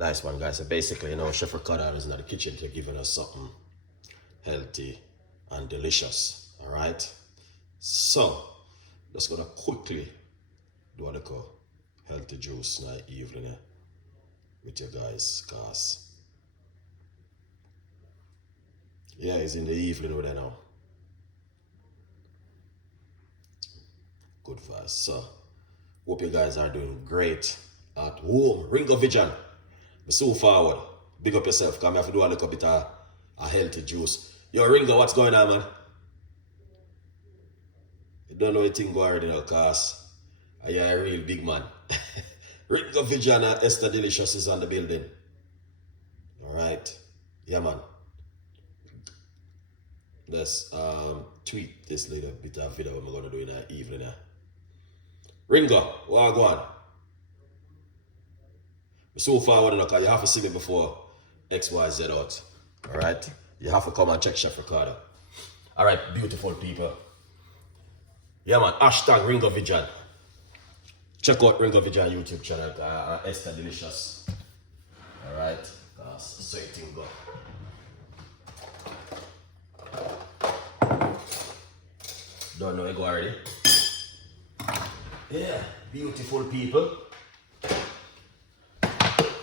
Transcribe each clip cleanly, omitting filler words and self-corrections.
Nice one, guys. So basically, Chef Ricardo is in the kitchen to giving us something healthy and delicious. All right. So, just gonna quickly do a little healthy juice in the evening with you guys, cause yeah, it's in the evening with you now. Good vibes. So, hope you guys are doing great at home. Ringo Vision. Be so forward. Big up yourself. Come have to do a little bit of a healthy juice. Yo, Ringo, what's going on, man? You don't know anything going already now, cause you're a real big man. Ringo Vision and Esther Delicious is on the building. Alright. Yeah, man. Let's tweet this little bit of video we're gonna do in the evening. Ringo, what go on? So forward enough, you have to see me before XYZ out. Alright? You have to come and check Chef Ricardo. Alright, beautiful people. Yeah, man, hashtag Ringo Vision. Check out Ringo Vision YouTube channel, Esther Delicious. Alright? So you think go. Don't know it go already. Yeah, beautiful people.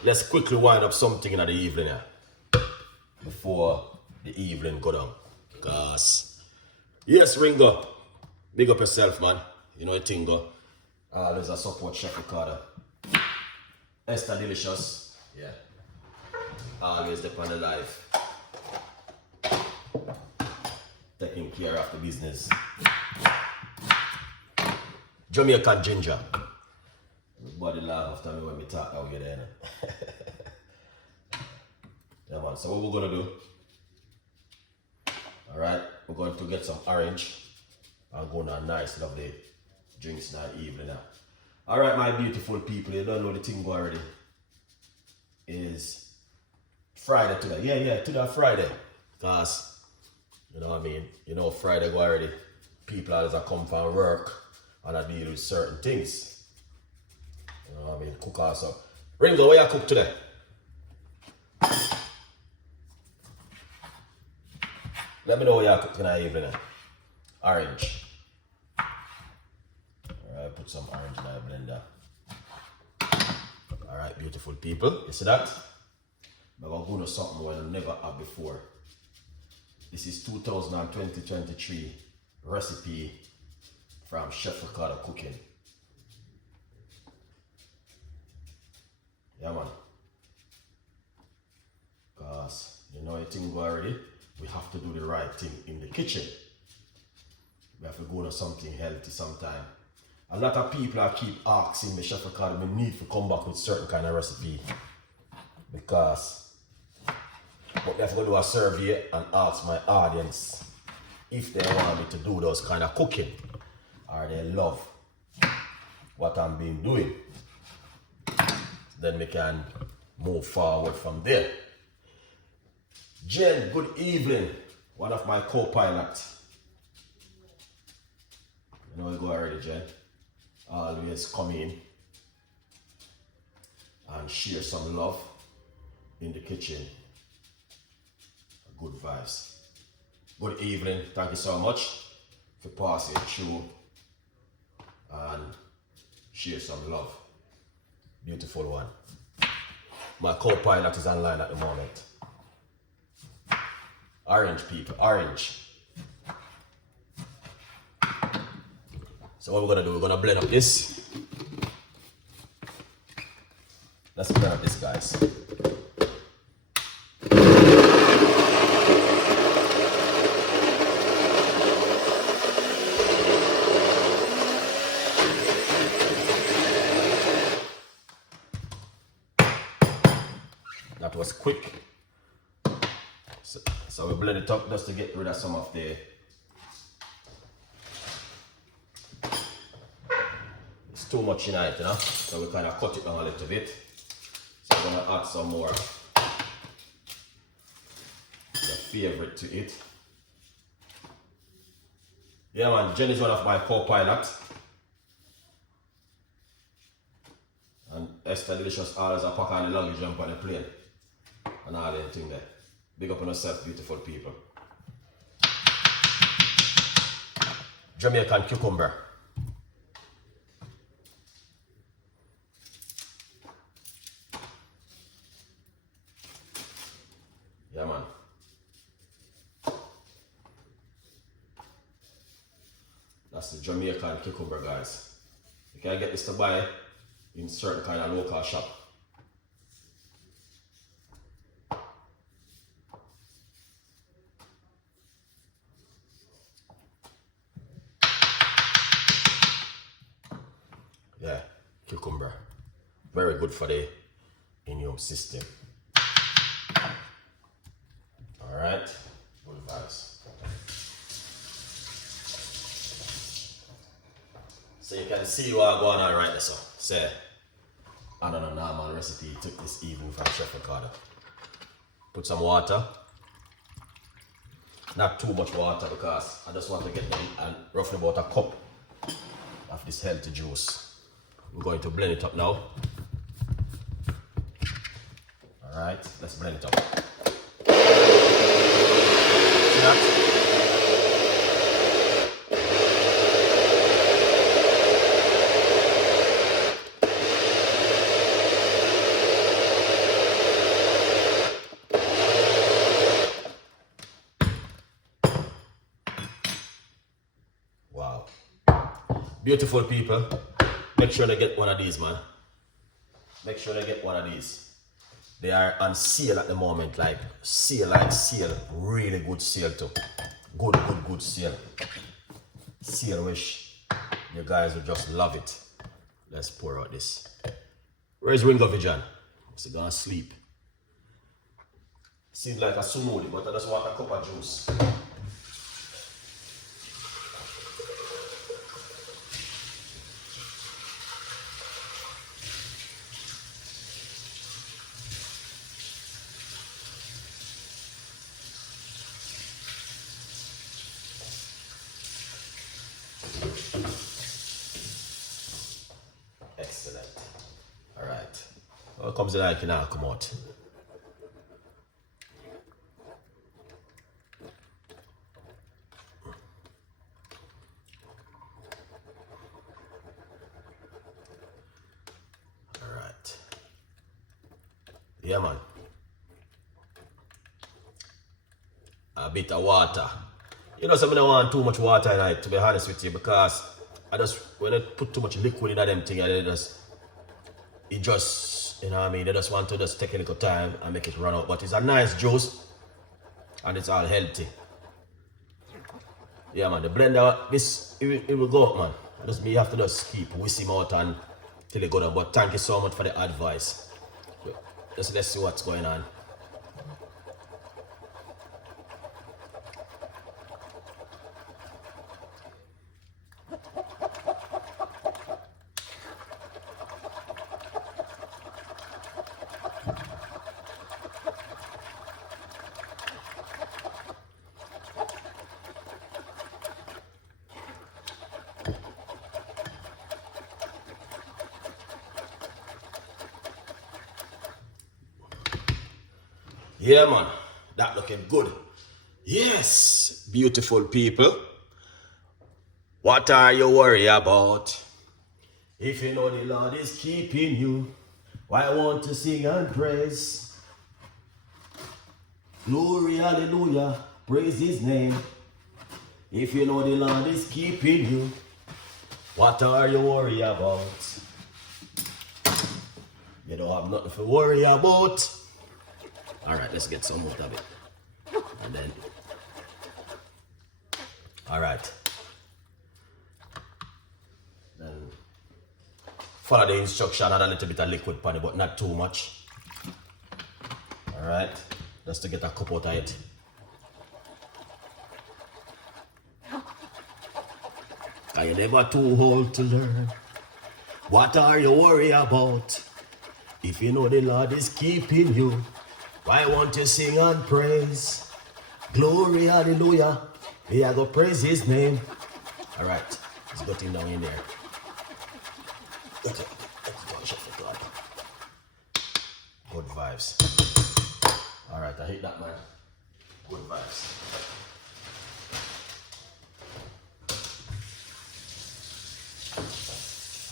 Let's quickly wind up something in the evening before the evening go down. Cause yes, Ringo, big up yourself, man. You know it go. Always a support Chef Ricardo. Esther Delicious, yeah. Always depend on life. Taking care of the business. Jamaican ginger. Everybody laugh after me when we talk out here there. Yeah, man. So what we're gonna do? Alright, we're going to get some orange and go on a nice lovely drinks in the evening now. Alright, my beautiful people, you don't know the thing already. Is Friday today. Yeah, today Friday. Cause you know what I mean? You know Friday go already. People always come from work and I deal with certain things. You know what I mean? Cook also. Ringo, what you cook today? Let me know what you cook in the evening. Orange. Alright, put some orange in the blender. Alright, beautiful people. You see that? I'm going to do something we'll never have before. This is 2023 recipe from Chef Ricardo Cooking. Yeah, man. Because you know the thing already, we have to do the right thing in the kitchen. We have to go to something healthy sometime. A lot of people are keep asking me, Chef Ricardo, we need to come back with certain kind of recipe. Because but we have to do a survey and ask my audience if they want me to do those kind of cooking or they love what I'm been doing. Then we can move forward from there. Jen, good evening. One of my co-pilots. You know you go already, Jen. Always come in and share some love in the kitchen. Good vibes. Good evening. Thank you so much for passing through and share some love. Beautiful one. My co-pilot is online at the moment. Orange people, orange. So what we're gonna do, we're gonna blend up this. Let's blend up this, guys. That was quick. So we blend it up just to get rid of some of the it's too much in it, you know? So we kind of cut it down a little bit. So I'm gonna add some more the favorite to it. Yeah, man, Jen is one of my co-pilots. And extra delicious orders a pack on the luggage jump on the plane. And all that thing there. Big up on yourself, beautiful people. Jamaican cucumber. Yeah, man. That's the Jamaican cucumber, guys. You can get this to buy in certain kind of local shop. Yeah, cucumber. Very good for the immune system. Alright, good vibes. So you can see what's going on right there. So, say, I don't know, normal recipe took this evening from Chef Ricardo. Put some water. Not too much water because I just want to get roughly about a cup of this healthy juice. We're going to blend it up now. Alright, let's blend it up. See that? Wow. Beautiful people. Make sure they get one of these, man. Make sure they get one of these. They are on sale at the moment, like sale. Really good sale too. Good sale. Sale wish you guys will just love it. Let's pour out this. Where's Ringo Vision? Is he gonna sleep? Seems like a smoothie, but I just want a cup of juice. Excellent. Alright. What comes in like now come out? Alright. Yeah, man. A bit of water. You know, some don't want too much water in it, to be honest with you, because when I put too much liquid in them thing, you know what I mean, they just want to just take a little time and make it run out. But it's a nice juice and it's all healthy. Yeah, man, the blender, it will go up, man. Just me have to just keep whizzing out until it go down. But thank you so much for the advice. Let's see what's going on. Yeah, man, that looking good. Yes, beautiful people. What are you worried about? If you know the Lord is keeping you, why won't you sing and praise? Glory, hallelujah, praise his name. If you know the Lord is keeping you, what are you worried about? You don't have nothing to worry about. Alright, let's get some more of it. And then, alright. Then, follow the instruction, add a little bit of liquid on it, but not too much. Alright, just to get a cup out of it. Are you never too old to learn? What are you worried about? If you know the Lord is keeping you, why won't you sing and praise? Glory, hallelujah. We are going to praise his name. All right, let's get him down in there. Good vibes. All right, I hit that, man. Good vibes.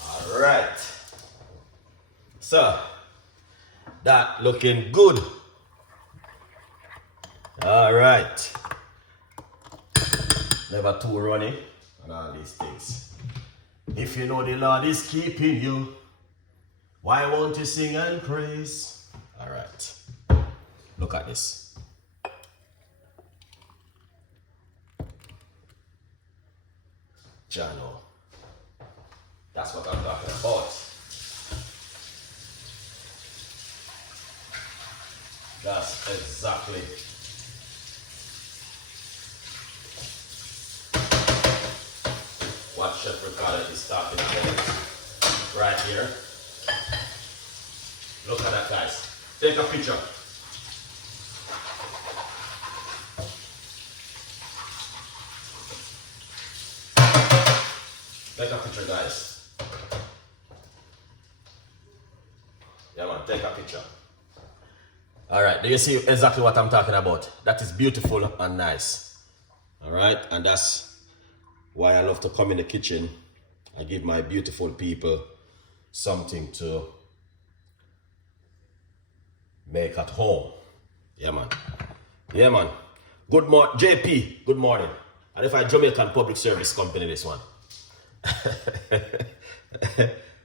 All right. So, that looking good. All right. Never too running and all these things. If you know the Lord is keeping you, why won't you sing and praise? All right. Look at this. Channel. That's what I'm talking about. That's exactly what Chef Ricardo is talking about right here. Look at that, guys. Take a picture. Take a picture, guys. Yeah, man, take a picture. All right, do you see exactly what I'm talking about? That is beautiful and nice. All right, and that's why I love to come in the kitchen. I give my beautiful people something to make at home. Yeah, man. Yeah, man. Good morning, JP. Good morning. And if I Jamaican Public Service Company, this one.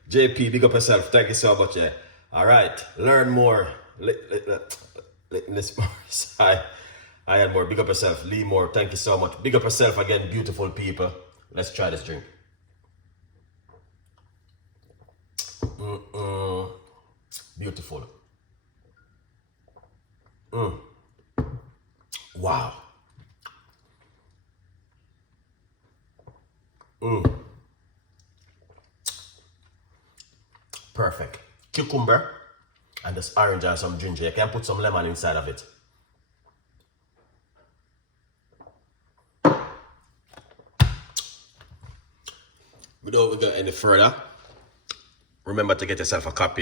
JP, big up yourself. Thank you so much. Yeah. All right. Learn more. Listen more. I had more. Big up yourself. Lee more. Thank you so much. Big up yourself again, beautiful people. Let's try this drink. Beautiful. Wow. Perfect. Cucumber and this orange and some ginger. You can put some lemon inside of it. Without we go any further, remember to get yourself a copy